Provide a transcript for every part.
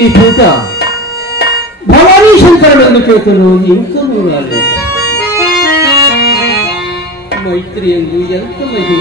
ఈ పూట భవానీ శంకరుడు చేతులు ఇంకా రాలేదు. మైత్రి ఎందు ఎంత మహిమ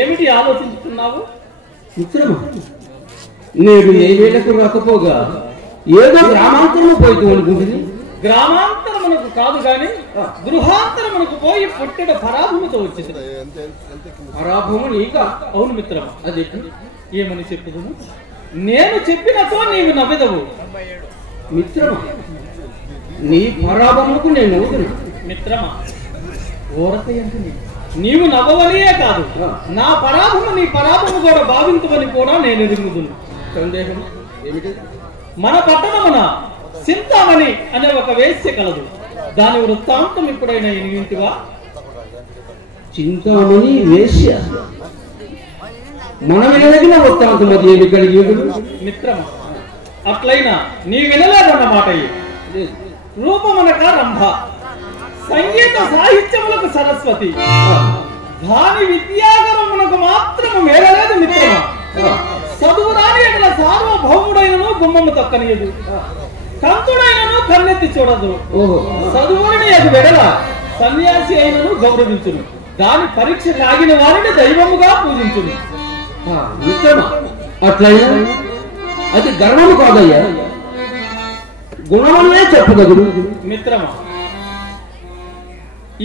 ఏమిటి ఆలోచిస్తున్నావు? మిత్రమా, నేను ఏ వేళకు రాకపోగా ఏదో గ్రామాంతరం పోయితూ అనుకుంటుంది. గ్రామాంతరమునకు కాదు గాని గృహాంతరమునకు పోయి పుట్టెడ పరాభముతో వచ్చింది. పరాభము నీకా? అవును మిత్రమా. అది ఏమని చెప్పుదును? నేను చెప్పినతో నీవు నవ్వెదవు. మిత్రమా, నీ పరాభముకు నేను నవ్వుతున్నా. మిత్రమా, ఓరత అంటే నీవు నవ్వవలియే కాదు, నా పరాభము నీ పరాభము కూడా భావించవని కూడా నేను ఎరుగుదును. సందేహం ఏమిటి? మన పట్టణమున చింతామణి అనే ఒక వేశ్య కలదు. దాని వృత్తాంతం ఎప్పుడైనా వింటివా? చింతామణి వేశ్య? మన వినదగిన వృత్తాంతం అది ఏమి కలిగి? మిత్రమా, అట్లయినా నీ వినలేదన్నమాట. రూపమనక రంభ, సంగీత సాహిత్యములకు సరస్వతి, దాని విద్యాగరమునకు మాత్రము మేరలేదు మిత్రమా. చదువు రాని ఎడల సార్వభౌముడైనను గుమ్మము తక్కనియదు, కంతుడైనను కన్నెత్తి చూడదు, చదువుని అది వెడల సన్యాసి అయినను గౌరవించును. దాని పరీక్ష లాగిన వారిని దైవముగా పూజించును. మిత్రమా, అట్లయినా అది గర్వము కాదయ్యా, గుణమనే చెప్పదగుడు. మిత్రమా,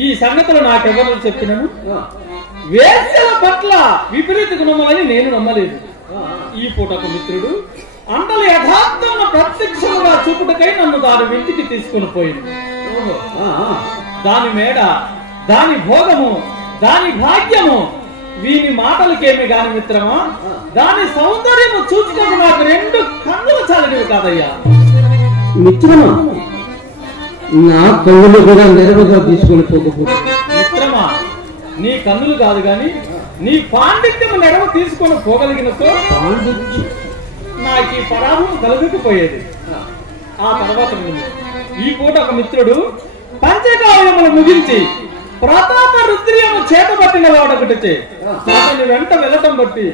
ఈ సంగతులు నాకెవరు చెప్పినను వేశ్యల పట్ల విపరీత గుణములని నేను నమ్మలేదు. ఈ పూటకు మిత్రుడు అంటలు యథార్థమున ప్రత్యక్షముగా చూపుటకై నన్ను దాని ఇంటికి తీసుకుని పోయింది. దాని మేడ, దాని భోగము, దాని భాగ్యము వీని మాటలకేమి గాని మిత్రమా, దాని సౌందర్యము చూచుటకు నాకు 2 కన్నులు చాలినవి కాదయ్యా. మిత్రమా, నా కన్నులు కూడా నెరవుగా తీసుకుని పోకపోతే. మిత్రమా, నీ కన్నులు కాదు గాని నీ పాండిత్యము నెరవ తీసుకొని పోగలిగినతో నాకు ఈ పరాభం కలగకపోయేది. ఆ తర్వాత ఈ పూట ఒక మిత్రుడు పంచకావ్యములు ముగించి ప్రతాప రుద్రియము చేతబట్టిన వాడొకటి అతని వెంట వెళ్ళటం బట్టి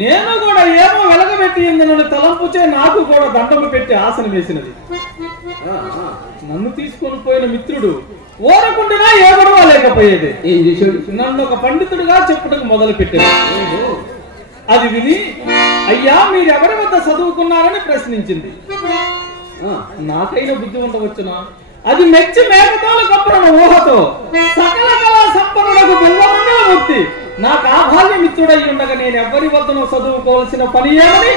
నేను కూడా ఏమో వెలగబెట్టి నన్ను తలంపుచే నాకు కూడా దండము పెట్టి ఆసనం వేసినది. నన్ను తీసుకొని పోయిన మిత్రుడు ఓరకుండినా ఏమడవా లేకపోయేది. నన్ను ఒక పండితుడిగా చెప్పుటకు మొదలు పెట్టాడు. అది విని అయ్యా మీరెవరి వద్ద చదువుకున్నారని ప్రశ్నించింది. నాకైనా బుద్ధి ఉండవచ్చునా? అది మెచ్చి మేకతోలు కప్పున ఊహతో సకల కళా సంపన్నులకు బిల్వమంగళమూర్తి నాకు ఆభాల్య మిత్రుడై ఉండగా నేను ఎవరి వద్దను చదువుకోవాల్సిన పని ఏమని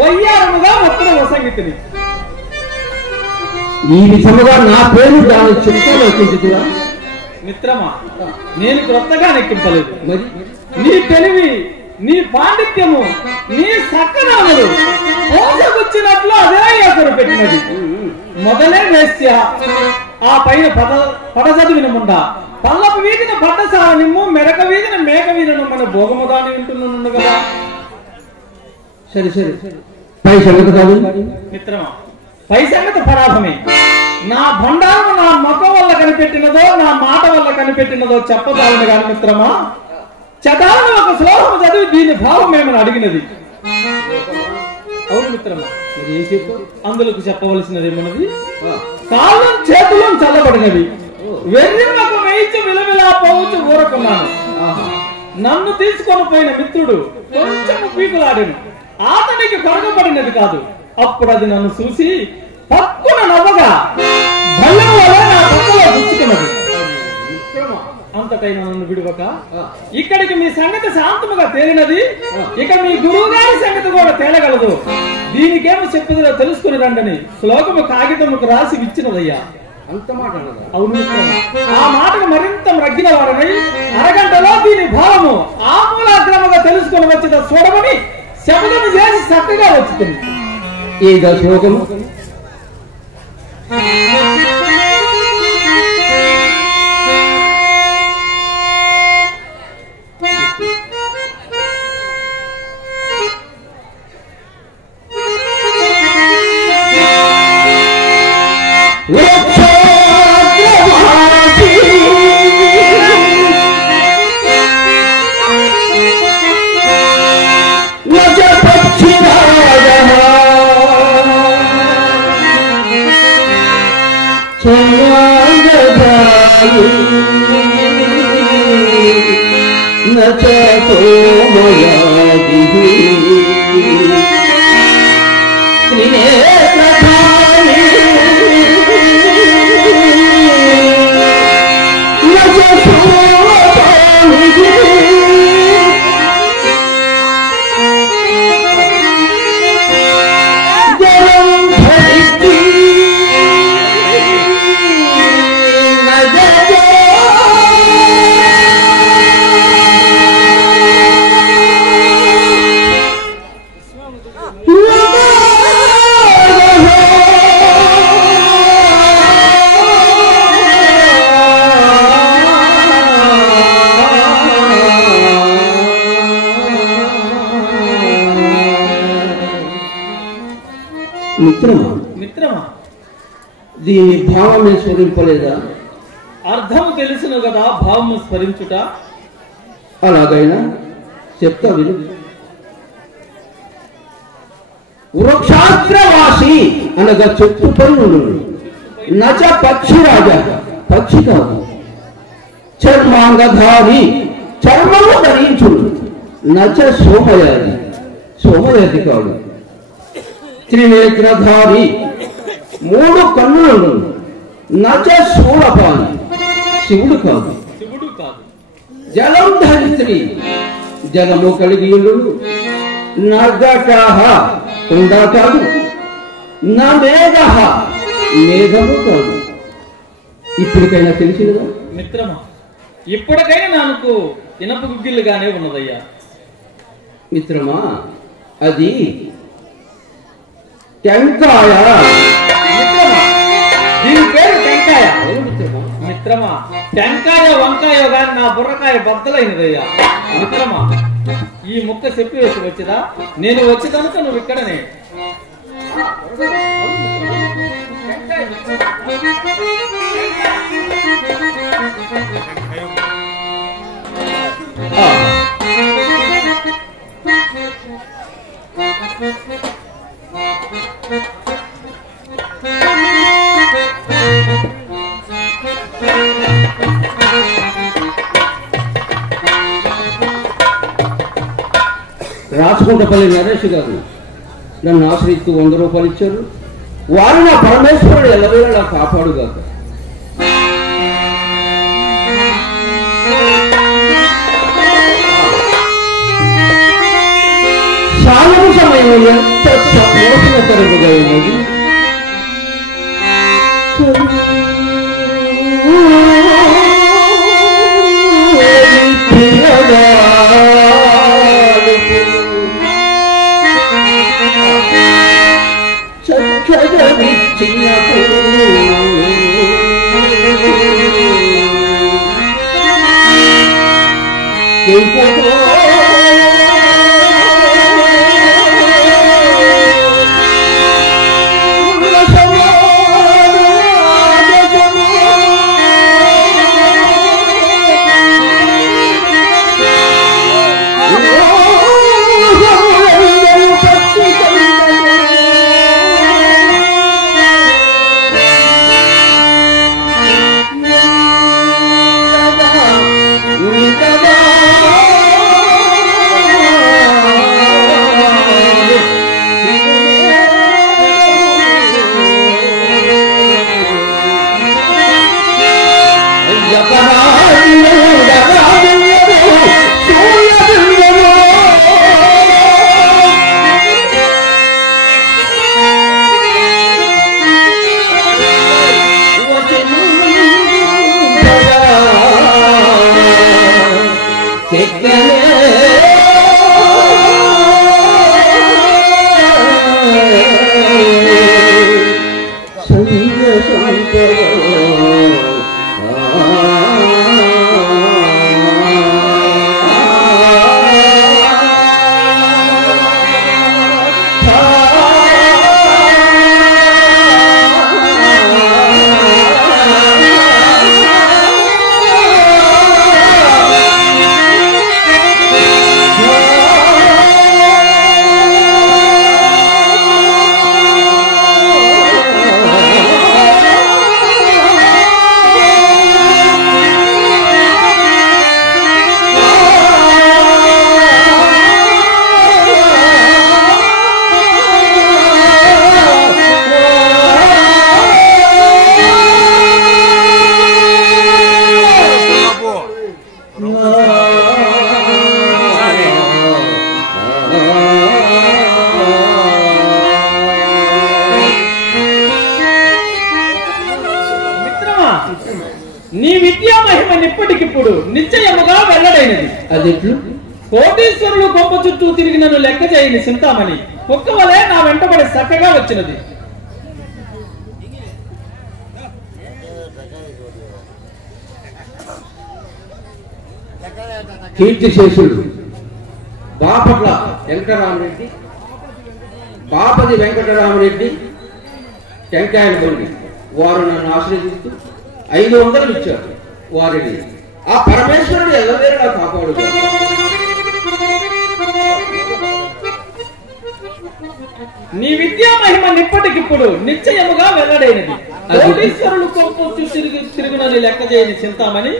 వయ్యారముగా మొత్తం వసంగితిని. ఈ విధముగా నా పేరు దాని చెప్తా మిత్రమా, నేను క్రొత్తగా నెక్కింపలేదు. మరి నీ తెలివి, నీ పాండిత్యము, నీ సక్కనాములు పోసగుచ్చినట్లు అదే ఎదురు పెట్టినది. మొదలే వేశ్య, ఆ పైన పడచదివిన ముండ, పల్లపు వీధిన పట్టసాల నిమ్ము, మెరక వీధిన మేక వీధను మన భోగముదాన్ని వింటున్నాను కదా. సరే సరే, పై సంగతి కాదు మిత్రమా, పై సంగతి పరాభమే. నా భండారము నా ముఖం వల్ల కనిపెట్టినదో నా మాట వల్ల కనిపెట్టినదో చెప్పదాలని కాదు మిత్రమా. చటాలను ఒక శ్లోకము చదివి దీని భావం ఏమని అడిగినది. అవును మిత్రమా, ఏం చెప్పారు? అందులోకి చెప్పవలసినదేమన్నది, కాళ్ళం చేతులం చల్లబడినవి, వెర్రిమ్మకు వేయించి విలవిలా పోవచ్చు ఊరకున్నాను. నన్ను తీసుకొని పోయిన మిత్రుడు కొంచెం పీకులాడాను, అతనికి కొరగబడినది కాదు. అప్పుడు అది నన్ను చూసి పక్కున నవ్వగా భయం వల్ల నా పక్కలో గుచ్చుకున్నది. అంతటైనా నన్ను విడువక ఇక్కడికి మీ సంగతి శాంతముగా తేలినది, ఇక మీ గురువు గారి సంగతి కూడా తేలగలదు. దీనికేమో చెప్పేదిలో తెలుసుకుని రండని శ్లోకము కాగితముకు రాసి ఇచ్చినదయ్యా. అంత మాట అవును, ఆ మాటకు మరింత మ్రగ్గిన వాడనై అరగంటలో దీని భావము ఆమూలాగ్రముగా తెలుసుకుని వచ్చిన చూడమని శబ్దము చేసి చక్కగా వచ్చింది. ఈ శ్లోకము మిత్రమా, దీని భావమే స్మరింపలేదా? అర్థము తెలుసును కదా భావము స్మరించుట. అలాగైనా చెప్తా విను. వృక్షాగ్రవాసి అనగా చెట్టు పై నుండి, నచ పక్షి రాజా, పక్షి కాదు. చర్మాంగధారి చర్మము ధరించుడు నచ సోమయాది సోమయాది కాడు. త్రినేత్రధారి మూడు కన్నులను నచ శూలపాని శివుడు కాదు. జలం ధరిత్రి జలము కలిగియుడు నగటః కుండ కాదు. నా మేఘః మేఘము కాదు. ఇప్పటికైనా తెలిసిందా మిత్రమా? ఇప్పటికైనా నాకు ఇనప గుగ్గిళ్ళుగానే ఉన్నదయ్యా. మిత్రమా, అది టెంకాయ. మిత్రమా, దీని పేరు టెంకాయ. మిత్రమా, టెంకాయ వంకాయ గాని నా బుర్రకాయ బద్దలైనదయ్యా. మిత్రమా, ఈ ముక్క చెప్పి వేసి వచ్చిదా? నేను వచ్చేదనుక నువ్వు ఇక్కడనే. రాచకొండపల్లి నరేష్ గారు నన్ను ఆశ్రయిస్తూ 100 రూపాయలు ఇచ్చారు. వారు నా పరమేశ్వరుడు ఎల్లవేళలా కాపాడుగాక. సాయం సమయం ఎంత సపోసిన తరముగా ఉన్నది. నీ విద్యా మహిమ నిప్పటికిప్పుడు నిశ్చయముగా వెల్లడైనది. అదెట్లు? కోటీశ్వరులు గొప్ప చుట్టూ తిరిగి నన్ను లెక్క చేయని చింతామణి ఒక్క వలే నా వెంటబడి చక్కగా వచ్చినది. కీర్తిశేషుడు బాపట్ల వెంకటరామరెడ్డి, బాపది వెంకటరామరెడ్డి టెంకాయలు పొంది వారు నన్ను ఆశ్రయిస్తూ 500 ఇచ్చారు. వారిని ఆ పరమేశ్వరుడు ఎల్లవేళలా కాపాడు. నీ విద్యా మహిమ నిప్పటికిప్పుడు నిశ్చయముగా వెల్లడైనది. కోటీశ్వరులు కొంపొచ్చు తిరుగునని లెక్క చేయని చింతామణి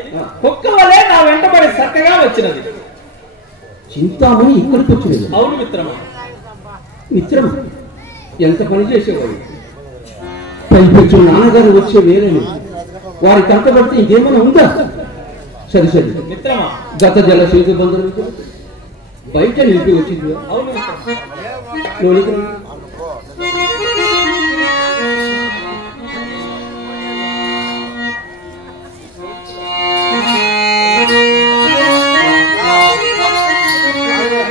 కుక్క వలే నా వెంటబడి చక్కగా వచ్చినది. చింతామణి ఇక్కడికి వచ్చినది? అవును మిత్రమా. మిత్రమా, ఎంత పని చేసేవాడు. పైపెచ్చు నాన్నగారు వచ్చే వేరేని వారి కంటబడితే ఇంకేమైనా ఉందా? సరే సరే మిత్రమా, గత జల సేతు బంధువులు బయట నిలిపి వచ్చింది. అవును మిత్రమా.